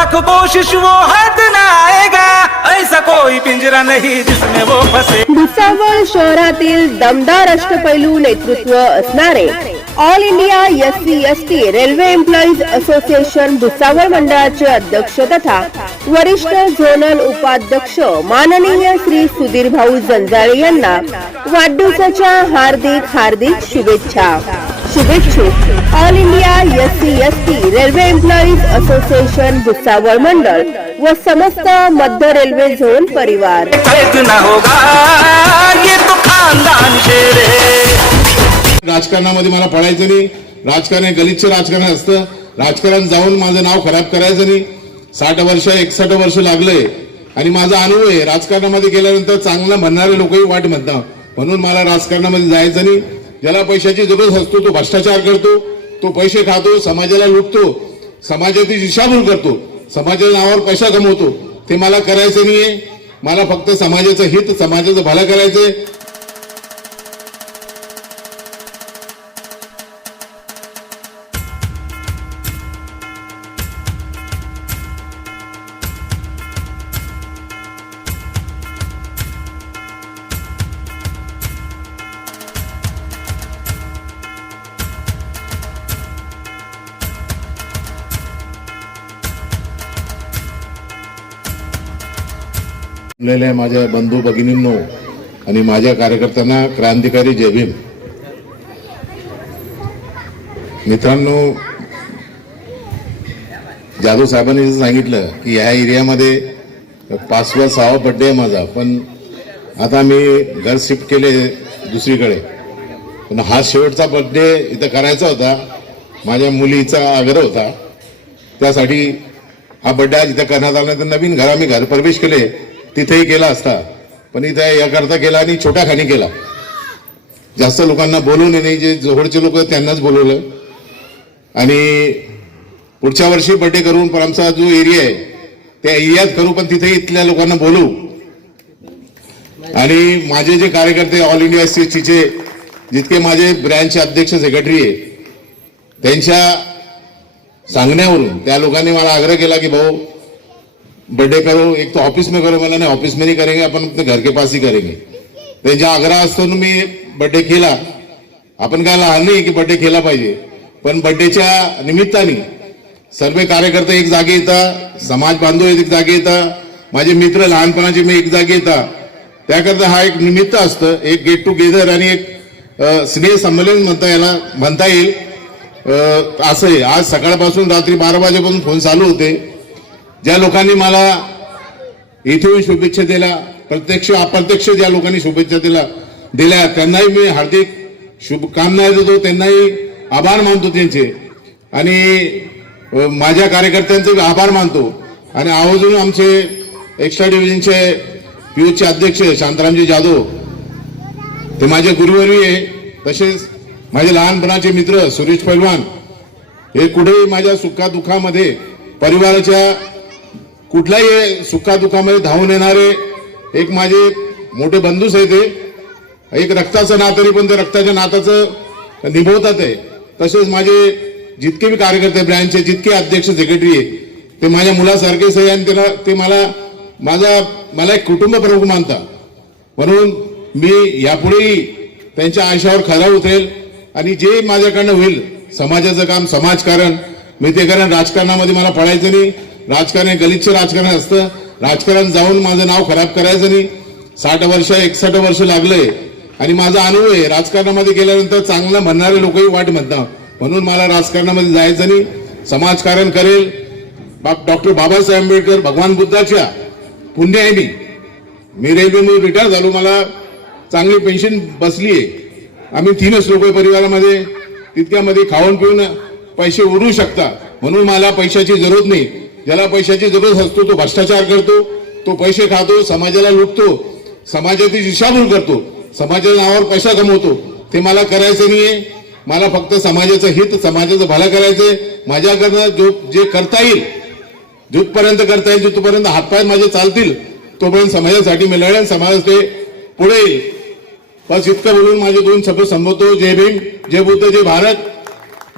लाख कोशिश वो हद ना आएगा। ऐसा कोई पिंजरा नहीं जिसमें वो फसे। भुसावळ शहरातील दमदार अष्टपैलू नेतृत्व असणारे all India S C S T railway employees association Bhusawal मंडळाचे अध्यक्ष तथा वरिष्ठ झोनल उपाध्यक्ष माननीय श्री सुधीर भाऊ जंजाळे यांना वाढदिवसाच्या हार्दिक हार्दिक शुभेच्छा. शुभेच्छुक all India S C S T railway employees association Bhusawal मंडळ व समस्त मध्य रेल्वे झोन परिवार. है राजकारणामध्ये मला पडायचं नाही. राजकारण हे गलिच्छ राजकारण असतं. राजकारण जाऊन माझं नाव खराब करायचं नाही. साठ वर्ष एकसष्ट वर्ष लागलंय. आणि माझा अनुभव आहे राजकारणामध्ये गेल्यानंतर चांगलं म्हणणारे लोकही वाट म्हणतात. म्हणून मला राजकारणामध्ये जायचं नाही. ज्याला पैशाची जरूरत असतो तो भ्रष्टाचार करतो तो पैसे खातो समाजाला लुटतो समाजाची दिशाभूल करतो समाजाच्या नावावर पैसा कमवतो. ते मला करायचं नाहीये. मला फक्त समाजाचं हित समाजाचं भलं करायचंय. जमलेल्या माझ्या बंधू भगिनींनो आणि माझ्या कार्यकर्त्यांना क्रांतिकारी जय भीम. मित्रांनो जाधव साहेबांनी सांगितलं की ह्या एरियामध्ये पाचवा सहावा बड्डे आहे माझा पण आता मी घर शिफ्ट केले दुसरीकडे. पण हा शेवटचा बड्डे इथं करायचा होता माझ्या मुलीचा आग्रह होता. त्यासाठी हा बड्डे आज इथं करण्यात आला तर नवीन घर आम्ही घर प्रवेश केले. तिथेही केला असता. पण इथं याकरता केला आणि छोट्या खाणी केला. जास्त लोकांना बोलवून नाही जे जवळचे लोक त्यांनाच बोलवलं. आणि पुढच्या वर्षी बड्डे करून पण आमचा जो एरिया आहे त्या एरियात करू पण तिथे इथल्या लोकांना बोलू. आणि माझे जे कार्यकर्ते ऑल इंडिया चे जितके माझे ब्रँच अध्यक्ष सेक्रेटरी आहे त्यांच्या सांगण्यावरून त्या लोकांनी मला आग्रह केला की भाऊ बर्थडे करो एक तो ऑफिस में करो मला नाही ऑफिस में नहीं करेंगे अपन अपने घर के पास ही करेंगे. त्यांच्या आग्रह असतो मी बर्थडे केला आपण काय लहान नाही की बर्थडे केला पाहिजे. पण बर्थडेच्या निमित्ताने सर्व कार्यकर्ते एक जागे येतात समाज बांधव एक जागे येतात माझे मित्र लहानपणाचे मी एक जागे येतात. त्याकरता हा एक निमित्त असतं एक गेट टुगेदर आणि एक स्नेह संमेलन म्हणता याला म्हणता येईल. असं आहे. आज सकाळपासून रात्री बारा वाजेपासून फोन चालू होते. ज्या लोकांनी मला इथेही शुभेच्छा दिल्या प्रत्यक्ष अप्रत्यक्ष ज्या लोकांनी शुभेच्छा दिल्या दिल्या त्यांनाही मी हार्दिक शुभकामना देतो त्यांनाही आभार मानतो त्यांचे. आणि माझ्या कार्यकर्त्यांचे आभार मानतो. आणि आवर्जून आमचे एक्स्ट्रा डिव्हिजनचे पीयूचे अध्यक्ष शांतारामजी जाधव ते माझे गुरुवर्य आहे. तसेच माझे लहानपणाचे मित्र सुरेश पैलवान हे कुठेही माझ्या सुखादुखामध्ये परिवाराच्या कुठल्याही सुखादुखामध्ये धावून येणारे एक माझे मोठे बंधूच आहे ते. एक रक्ताचं नातरी तरी पण ते रक्ताच्या नाताचं निभवतात आहे तसेच माझे जितके मी कार्यकर्ते ब्रँचचे जितके अध्यक्ष सेक्रेटरी आहे ते माझ्या मुलासारखेच आहे आणि त्याला ते मला माझा मला एक कुटुंब प्रमुख मानतात. म्हणून मी यापुढेही त्यांच्या आयुष्यावर खरा उतरेल आणि जे माझ्याकडनं होईल समाजाचं काम समाजकारण मी ते कारण राजकारणामध्ये मला पडायचं नाही. राजकारण हे गलिच्छ राजकारण असतं. राजकारण जाऊन माझं नाव खराब करायचं नाही. साठ वर्ष एकसठ वर्ष लागलंय आणि माझा अनुभव आहे राजकारणामध्ये गेल्यानंतर चांगलं म्हणणारे लोकही वाट म्हणतात. म्हणून मला राजकारणामध्ये जायचं नाही. समाजकारण करेल. डॉक्टर बाबासाहेब आंबेडकर भगवान बुद्धाच्या पुण्य आहे मी. मी रेल्वेमध्ये रिटायर झालो मला चांगली पेन्शन बसली आहे. आम्ही तीनच लोक परिवारामध्ये. तितक्यामध्ये खाऊन पिऊन पैसे उडवू शकता म्हणून मला पैशाची जरूरत नाही. ज्याला पैशाची जरूरत असतो तो भ्रष्टाचार करतो तो पैसे खातो समाजाला लुटतो समाजाची दिशाभूल करतो समाजाच्या नावावर पैसा कमवतो. ते मला करायचं नाहीये. मला फक्त समाजाचं हित समाजाचं भला करायचंय. माझ्याकडनं जो जे करता येईल जिथपर्यंत करता येईल जिथपर्यंत हातपाय माझे चालतील तोपर्यंत समाजासाठी मी लढेल समाज ते पुढे येईल. बस इतकं बोलून माझे दोन शब्द संबोधतो जय भीम जय बुद्ध जय भारत.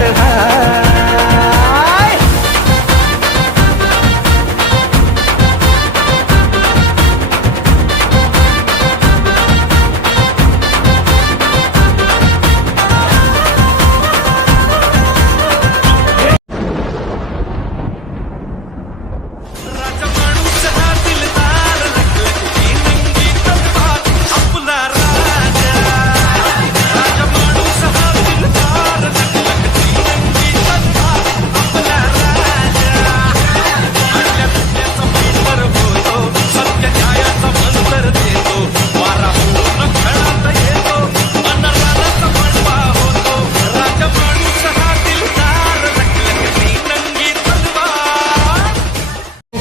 बुंगाट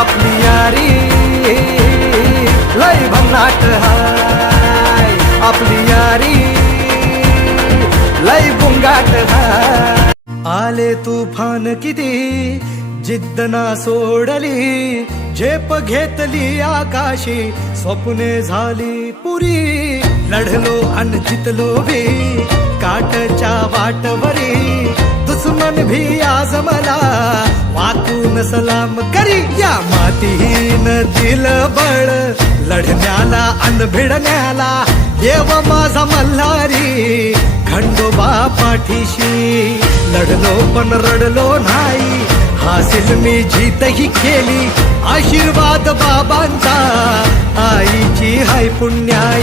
आपली यारी। लई भन्नाट हाय आपली यारी। लई बुंगाट हाय। आले तुफान किती जिद्द ना सोडली झेप घेतली आकाशी स्वप्ने झाली पुरी। लढलो अन जितलो भी काटच्या वाटवरी दुश्मन भी आज मला सलाम करी या मातीहीन दिल बळ. लढण्याला अन भिडण्याला देव माझा मल्हारी. खंडोबा पाठीशी लढलो पण रडलो नाही. हासिल मी जीतही केली आशीर्वाद बाबांचा. आईची हाय पुण्याई.